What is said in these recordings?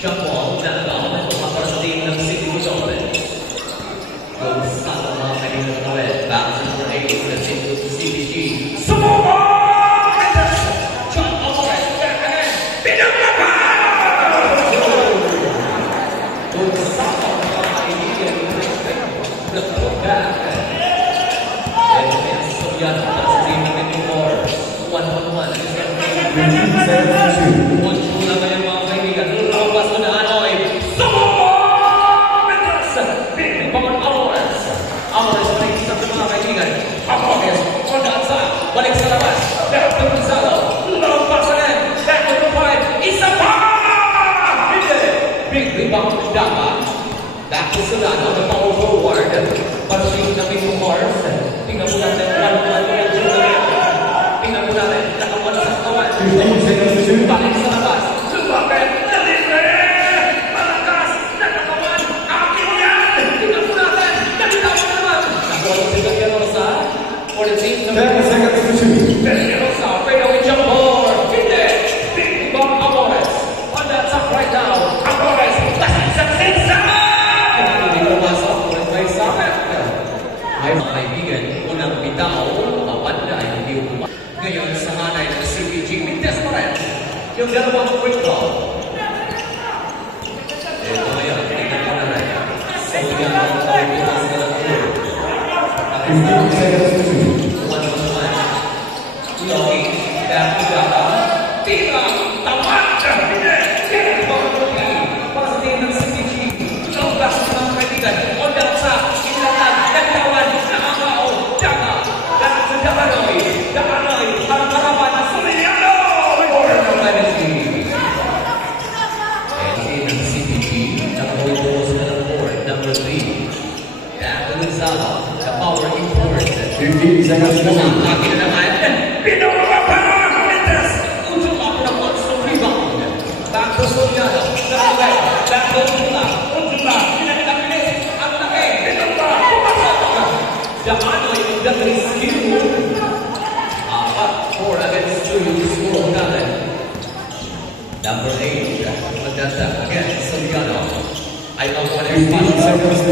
Jump ball, nanalo na para sa team ng City Dolphins. Goes sa mga kaibigan ng Noel. Back to number 8, the team of CBG. Sumama! Jump ball, back again. Pinaglaban! Goes sa mga kaibigan ng Noel. And it's Soyan, that's the team of the War. 1-1-1. Muncul na ngayon mga kaibigan. Lumabas mo na Anoy. Sumabas! Pinagbaman Amores. Amores balik sa mga kaibigan. Amores, Ordanza, balik sa labas. Back to Gonzalo. Lumabas na rin. Back to the point. Isa pa! Hindi! Big rebound to Dama. Back to Solano. The power forward. Pansin na Big Mars. Tingnan mo natin. 1-1. Tingnan mo natin. Nakawan sa kawan. Balik sa labas. Lumapit. Nalibre. Malakas. Nakakawan. Aki mo yan. Tingnan mo natin. Nakitawan naman. Nakuha si Gagliarosa. For the team. 10 seconds to shoot. Gagliarosa. Fadeaway jump ball. Hindi. Big bomb Amores. On the top right now. Amores. Lasing-saksin-sa. Hindi pumasok. Ulit may sakit. Ay mga kaibigan. Unang bitaw. Mapanda ay hindi upumasok. Ngayon sa hanay ng CBG, Migdes pa rin. Yung dalawang quick ball. Ito ngayon, tingnan ko na rin. So yan ang pagkikitas na lang ulo. 15 seconds to shoot. 1-1. Loki, back to Gata. Tira, tamat! Tira, para sa team ng CBG. Logas sa mga kaibigan. On the top, ilangan, nagtawan, nakakao, Daga. Back to Dakanoy. Dakanoy, harap-harapan ng Soliano! Order ng Legacy. And team ng CBG, nakawin po sa board, number 3. Back to Gonzalo, the power import. 15 seconds to shoot. Lagi na naman. Pinuha pa! Migdes! Uso pa po ng monster rebound. Back to Soliano. Nakawin. Back to Ujula. Ujula. Pinagkapilis. Ang laki. Pinuha. Pumasok. Dakanoy, the skill. 4 against 2, score natin. Number 8, Magdasa, again, Soliano. Ay ang 1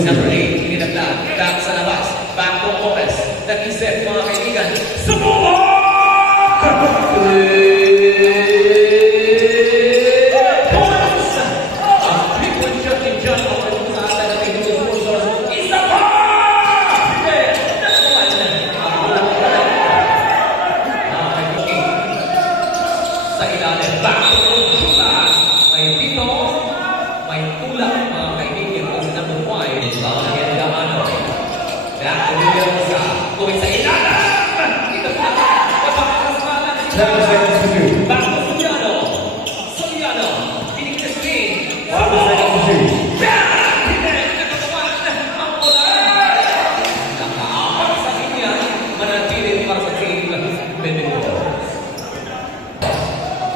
number 8, hinilaglag, back sa labas, back to Amores. Nag-isip mga kaibigan, sumubok! Points! Ang frequent shot ni John Amores sa atin ng Pilipinas Sponsors. Isa pa! Hindi! Nakawan! Ang ulang pala. Sa ilalim, back to Ujula. May dito, may ulang mga kaibigan kung number 5. Bahayan Damanoy. Back to Gagliarosa. Gawin sa ilalim. Ito pa. Kapakasalan. 7 seconds to shoot. Back to Soliano. Soliano. Pinigil screen. 7 seconds to shoot. Hindi. Nakakawan. Ang ulan. Nakaapat sa kanya. Manatilit para sa team. Benedictors.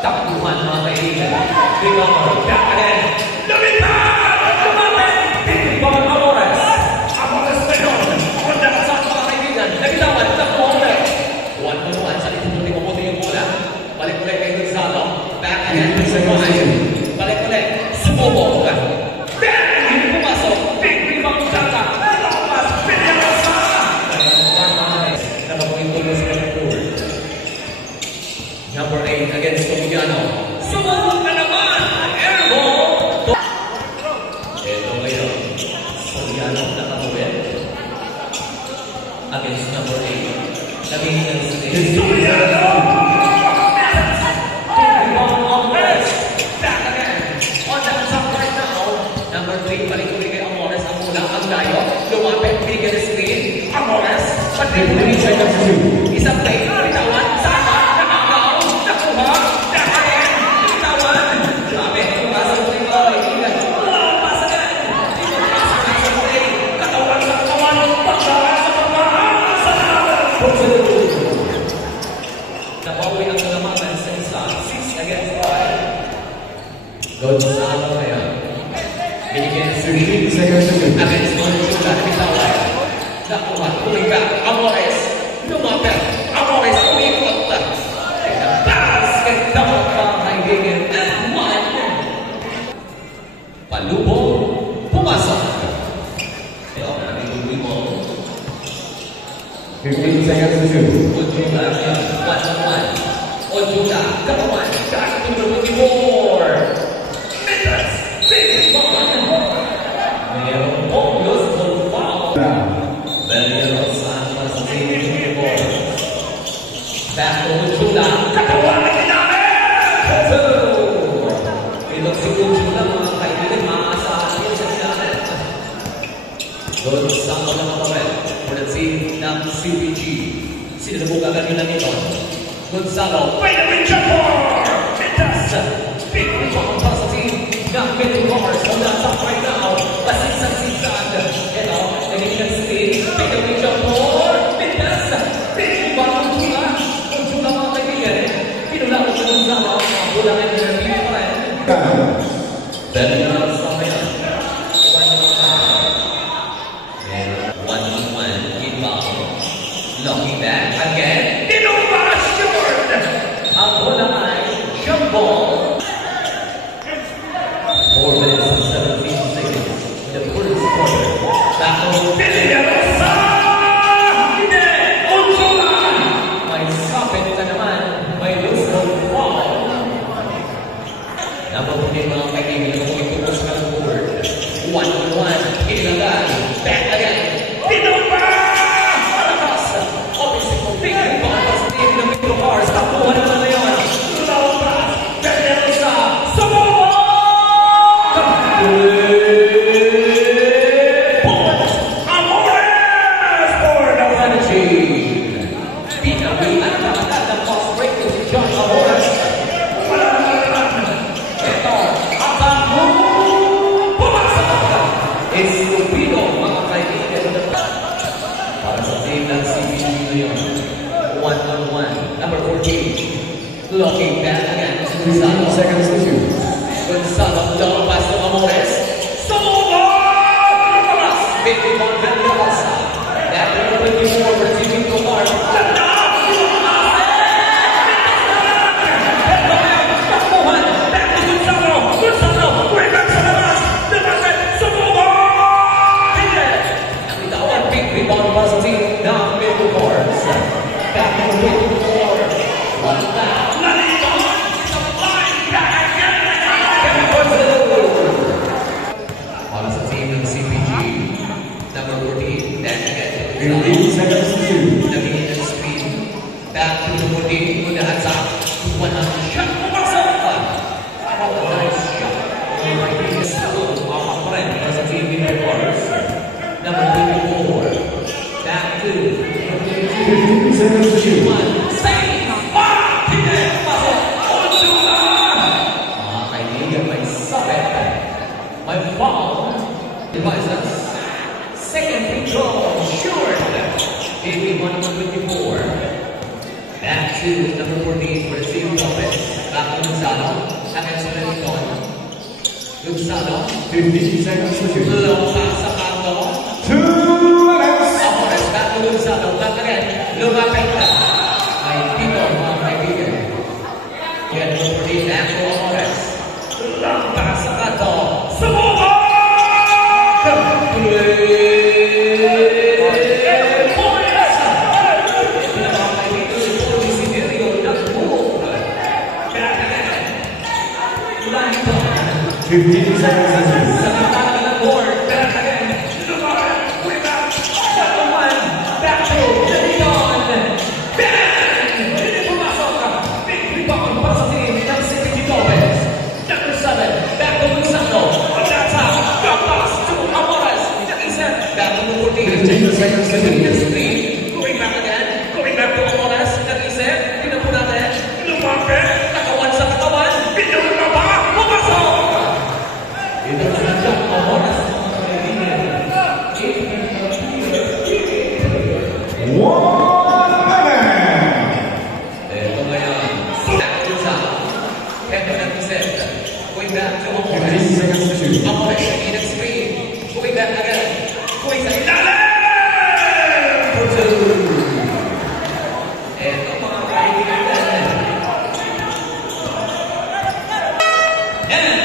Takbuhan mga kaibigan. Recover. Back again. Lumipad! Lumapit! Pinagbaman Amores. Amores Pedon. Wanda ka sa mga kaibigan. Nagitawan. Takbo ulit. 1-1 sa likod ni mabuti yung bola. Balik ulit kay Gonzalo. Back again. Balik ulit. Sumubok. Hindi pumasok. Big rebound Data. Lapas. Gagliarosa. Nakapagintulong sa Benedictors. Number 8 against Soliano. Sumubok na naman! Airball! Ito ngayon. Soliano nakatuwid. Against number 8. Naging ng stage. Soliano! Rebound Amores. Back again. On the top right now. Number 3, balik-ulit kay Amores. Ang mula, ang layo. Lumapit, bigyan ng screen. Amores. Pati-ulit siya ng isang play. Bitawan. Sana. Nabawi ang kalamanan sa isa. 6 against 5. Gonzalo ngayon. Binigyan ng 13 seconds against Gonzalo. Nabitaway. Nakuha. Umiga. Amores. Lumapit. Amores. Umikot. Basket. Dapat mga kaibigan. And 1. 15 seconds to shoot. Ojula, 1-1. Ojula, come on, back to the 24. Minutes, big one. Mayroon pong useful foul. Very outside, mas team 24. Back to Ojula, katawan na namin! 2. Ilog si Ojula, mga kaibigan, maasahan yun sa sinamin. Doon sa mga kapatid, for the team ng CPG. Sino na po gagawin na nito? Gonzalo, wait a minute, jumper! Mitas! Big rebound para sa team ng Middle Mars. On the top right now, basisang-sisang. Ito, naging speed. Big a minute, jumper! Mitas! Big rebound, Gonzalo. Gonzalo, mga kaibigan. Pinulawag sa Gonzalo. Bulang ang interview pa rin. Very nice, okay na. 1-1, rebound. Looking back again. Dinova short! Ang bola ay jump ball. 4 minutes and 17 seconds in the first quarter. Back to Villarosa! Hindi! Ojula! May sapit na naman. May useful foul. Napapunin mga kaibigan kung itutos ka ng board. 1-1, Ilagan. Back again. Dinova! Big rebound sa team ng Metro Cars. Tapuhan naman na yun. Lumabas. Villarosa. Sumobot! Amores for the energy. Pinawian na agad ng fast break to si John Amores. Wala naman. Ito. Atamu. Pumasok. Estupino, mga kaibigan. Para sa team ng CPG ngayon. 1-on-1. Number 14. Looking back again. 15 seconds to shoot. Gonzalo, double pass to Amores. Sumobot! Big rebound, Villarosa. That number 24 for Team Metro Cars. Back to Gonzalo. Gonzalo, way back sa labas. Labas, sumobot! Nakita ko ang big rebound para sa team ng Metro Cars. Back to 24. One down. Para sa team ng CPG, number 14, then again. 15 seconds to shoot. Nabigyan ng screen. Back to the 14, unahan sa 100 shot. Pumasok! Nice shot. Makaprem para sa team ng Cars. Number 24. Back to 15 seconds to shoot. 1. Save! Hindi! Pasok! Ojula! Mga kaibigan, may sabit. May foul. Devices. Second free throw. Short. Baby 124. Back to number 14 for the team Lopez. Back to Gonzalo. Again sa Leliton. Gonzalo. 15 seconds to shoot. Lumabas sa kanto. 2 minutes. Amores. Back to Gonzalo. Back again. Lumapit na. Ay dito mga kaibigan. Yan number 14. Back to Amores. Lumabas sa kanto. Sumobot! Fifteen seconds. Going back again. Going back to Amores. Nag-isip. Pinapo natin. Lumapit. Nakawan sa katawan. Pinulong pa. Pumasok! Ito na lang Amores. Ito ngayon. Back to Zala. Kevin nag-isip. Going back to Amores. Amores. Nag-screen. Going back again. Going sa ilalim. Ito mga kaibigan. And